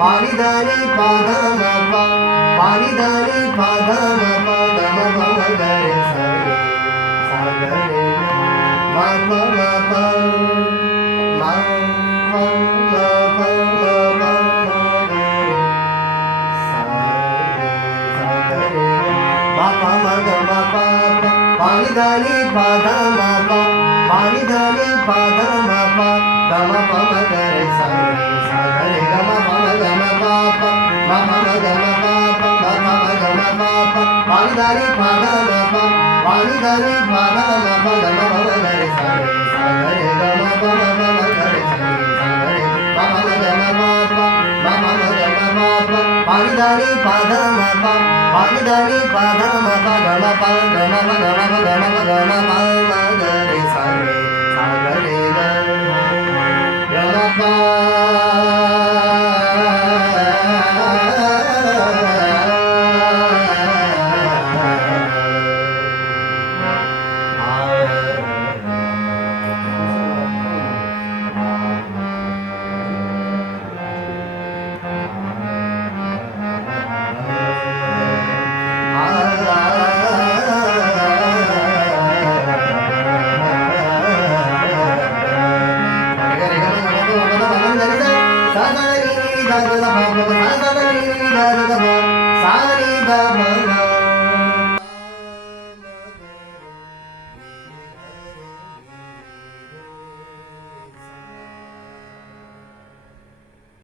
பாரிதானி பாதம பாரிதானி பாதம கம பம கரி சரி சகரி மப மப பாரிதானி பாதம பாரிதானி பாதம கம பம கரி சரி சகரி கம பம கம பாப மம கம பாப மம கம பாப பாரிதானி பாதம பாரிதானி பாதம கம பம கரி சரி சகரி கம பம பம கரி சரி சகரி மம கம பாப மம கம பாப பாரிதானி பாதம பாரிதானி பாதம கம ப கம ப கம ப கம ப கம பம கரி சரி சகரி கம ப Sa